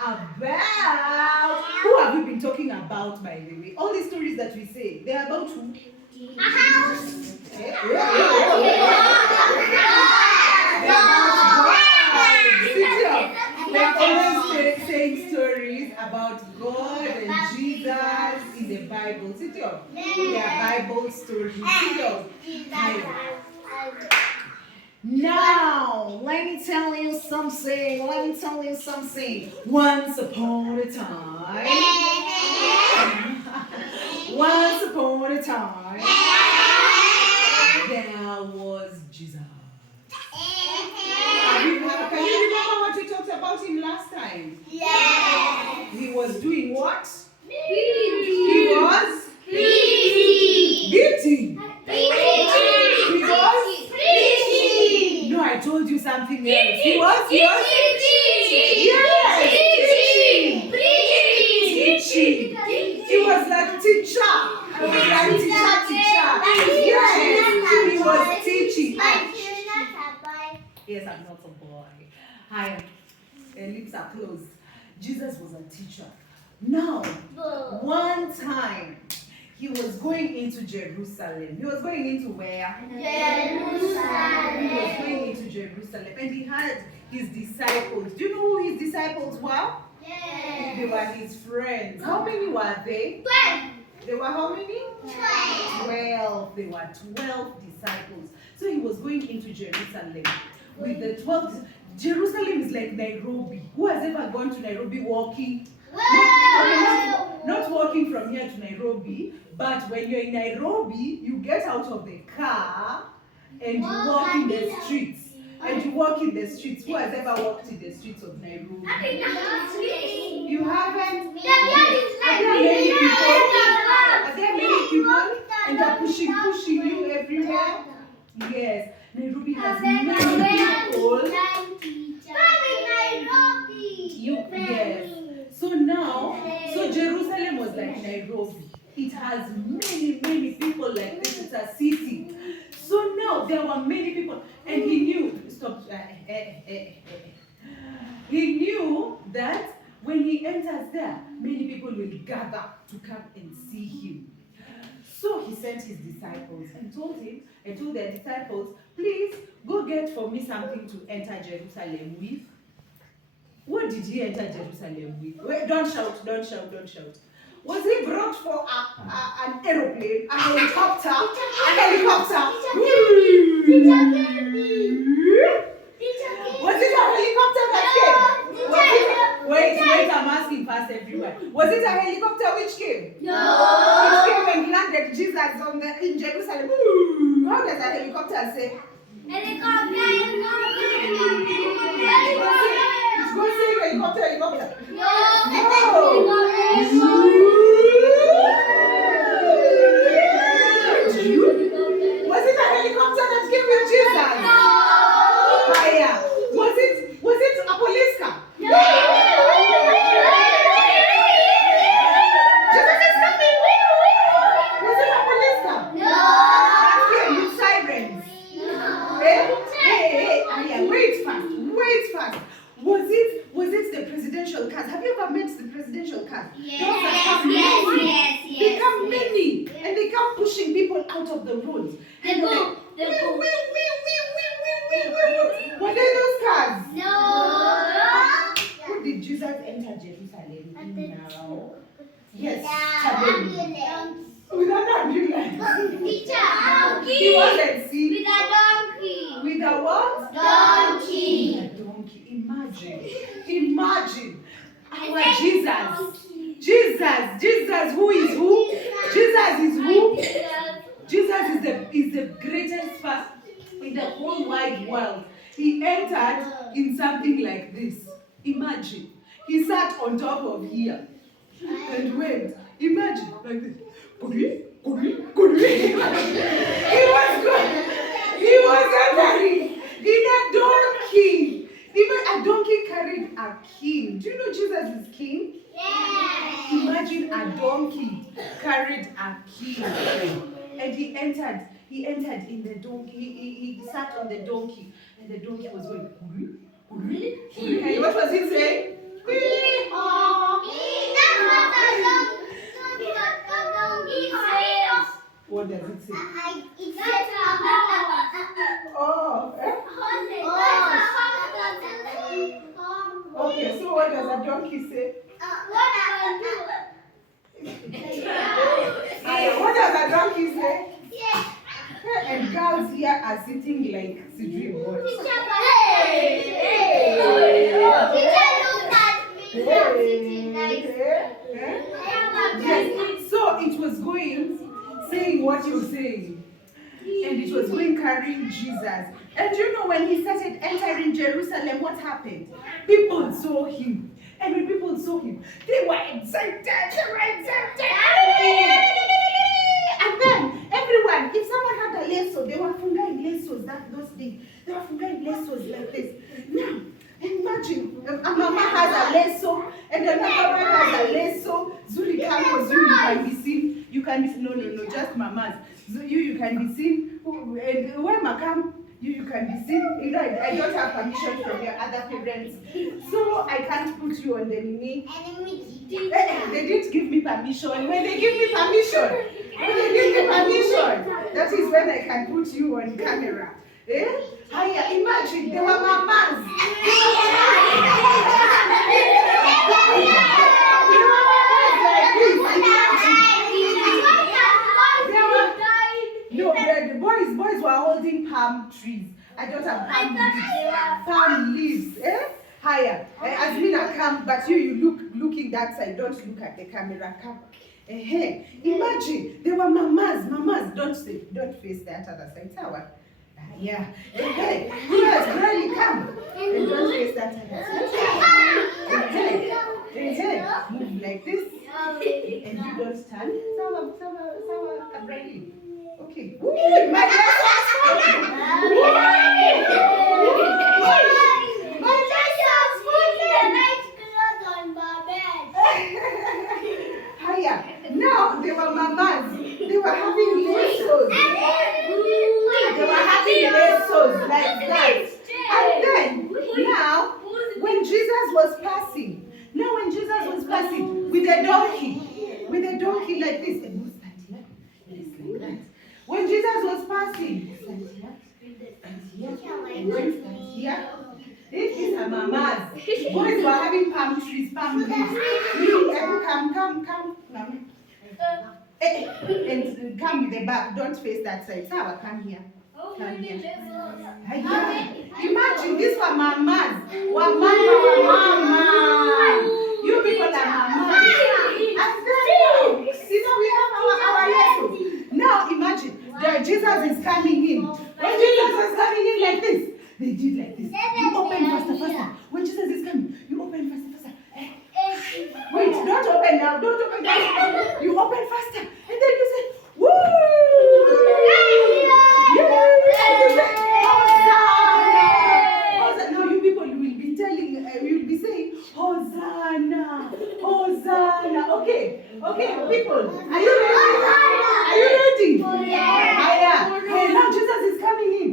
About who have we been talking about, by the way? All these stories that we say, they're about who? A house. They're about God. We're always saying stories about God and Jesus in the Bible. They are Bible stories. Now, let me tell you something. Once upon a time. Once upon a time. There was Jesus. Can you remember what we talked about him last time? Yes. He was doing what? Preaching. He was Preaching. preaching. Preaching. He was Preaching. No, I told you something else. He was Teaching. Yes. Teaching. He was like teacher. He was like teacher. Yes. He was teaching. Yes, I'm not a boy. Hi. Lips are closed. Jesus was a teacher. Now, one time, he was going into Jerusalem. He was going into where? Jerusalem. He was going into Jerusalem. And he had his disciples. Do you know who his disciples were? Yes. They were his friends. How many were they? 12. They were how many? 12. 12. They were 12 disciples. So he was going into Jerusalem with the 12. Jerusalem is like Nairobi. Who has ever gone to Nairobi walking? Not walking from here to Nairobi, but when you're in Nairobi, you get out of the car and you walk in the streets. Who has ever walked in the streets of Nairobi? You haven't? Are there many people? And they're pushing you everywhere? Yes. Nairobi has many people. Yes. So Jerusalem was like Nairobi. It has many people like this. It's a city. So now there were many people, and he knew. He knew that when he enters there, many people will gather to come and see him. So he sent his disciples and told their disciples, please go get for me something to enter Jerusalem with. What did he enter Jerusalem with? Wait, don't shout. Was he brought for an aeroplane, a helicopter? Was it a helicopter that came? Wait, I'm asking first everyone. Was it a helicopter which came? No. Which came and landed Jesus in Jerusalem? How does a helicopter say? Helicopter. It's going to say helicopter. No. Was it a helicopter that came with Jesus? No. Fire. Was it a police car? No. Jesus is coming. Was it a police car? No. That came with sirens. Hey, wait fast. Was it the presidential cars? Have you ever met the presidential cars? Yes. They come many, and they come pushing people out of the road. And they're like, were they those cars? No. Who did Jesus enter Jerusalem in now? Yes, with an ambulance. He wasn't seen. With a donkey. With a what? Donkey. With a donkey. Imagine. Our Jesus. Jesus, who is who? Jesus is who? Jesus is the greatest first in the whole wide world. He entered in something like this. Imagine. He sat on top of here and went. Imagine like this. He was entering in a donkey. Even a donkey carried a king. Do you know Jesus is king? Yes. Imagine a donkey carried a king. And he entered in the donkey. He sat on the donkey. And the donkey was going. And what was he saying? What does it say? It says Oh, eh? Okay, so what does a donkey say? What does a donkey say? And girls here are sitting like Sidri what? Yes. So it was going, saying what you're saying. And it was going carrying Jesus. And you know when he started entering Jerusalem, what happened? People saw him. And when people saw him, they were excited. They were excited. And then everyone, if someone had a lasso, they were fungaing lassos those days. They were fungaing lassos like this. Now, imagine a mama has a lasso and another one has a lasso. Zuri Kamo, Zuri, you can be seen. You can be seen. No, just mamas. You can be seen. And when Makam, you can be seen. You know, I don't have permission from your other parents. So I can't put you on the knee. They didn't give me permission. When they give me permission, that is when I can put you on camera. Imagine, they were mamas. No, the boys were holding palm trees. I don't have palm leaves. Higher. Asmina, come, but you looking that side. Don't look at the camera. Come. Imagine, they were mamas. Don't face that other side. Tower. Yeah. Yes, really come. And don't face that other side. Move like this. And you don't stand. Sawa, Kabrali. Okay. Ooh, my Now they were mamas. They were having lassos. They were having lassos like that. And then now when Jesus was passing with a donkey like this, and who's that here? It is like that. When Jesus was passing, here. These are mamas. Boys were having palm trees, palm leaves. Come. And come with the back. Don't face that side. Sawa, come here. Imagine these were mamas. You people are mamas. And then, we have our lesson. Now imagine that Jesus is coming in. When Jesus was coming in like this, they did like this. You open faster. When Jesus is coming, you open faster. Wait, don't open now. You open faster. And then you say, woo! Hosanna! Now you people will be saying, Hosanna! Okay, people, are you ready? Yeah. Hey, now Jesus is coming in.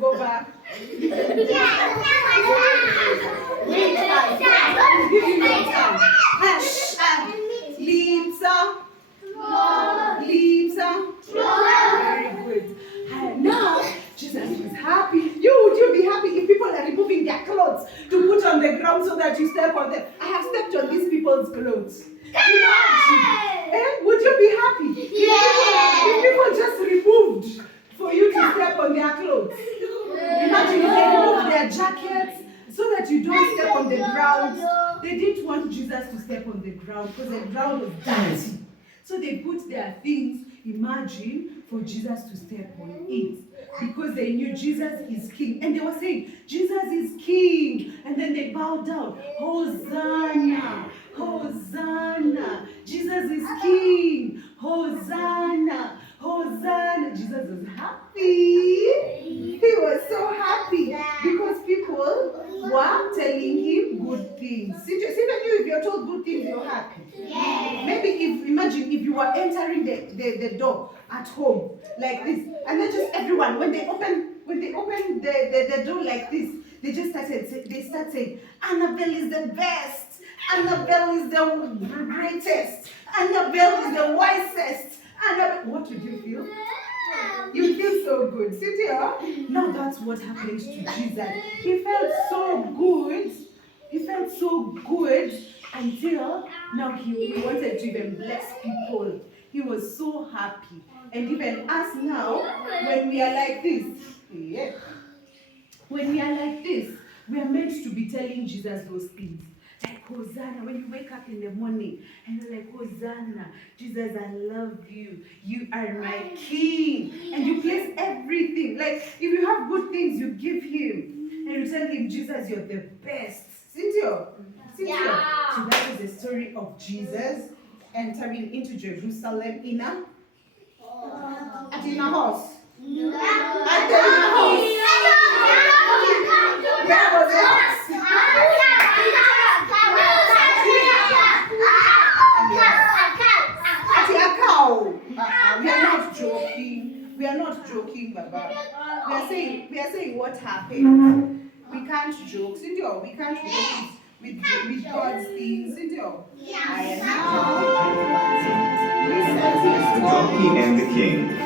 Go back. Very good. Now, Jesus was happy. Would you be happy if people are removing their clothes to put on the ground so that you step on them? I have stepped on these people's clothes. Would you be happy? If people just removed for you to step on their clothes. Imagine if they removed their jackets so that you don't step on the ground. They didn't want Jesus to step on the ground because the ground was dirty. So they put their things, imagine, for Jesus to step on it. Because they knew Jesus is king. And they were saying, Jesus is king. And then they bowed down. Hosanna! Hosanna! Jesus is king! Hosanna! Hosanna! Jesus was happy. He was so happy because people were telling him good things. See, even you, if you're told good things, you're happy. Yes. Maybe imagine if you were entering the door at home like this, and then just everyone, when they open the door like this, they start saying, Annabelle is the best, Annabelle is the greatest, Annabelle is the wisest. Annabelle, what would you feel? You feel so good. Sit here. Now that's what happened to Jesus. He felt so good. He felt so good until now he wanted to even bless people. He was so happy. And even us now, when we are like this, yeah, when we are like this, we are meant to be telling Jesus those things. Like Hosanna, when you wake up in the morning and you're like, Hosanna, Jesus, I love you. You are my king. And you place everything. Like if you have good things, you give him. And you tell him, Jesus, you're the best. Cynthia. Yeah. So that is the story of Jesus entering into Jerusalem in a horse. At the house. Where was it? At a cow. We are not joking. We are not joking, Baba. We are saying what happened. We can't joke. Cynthia, we can't joke with God's things. Cynthia. I am now. The donkey and the king.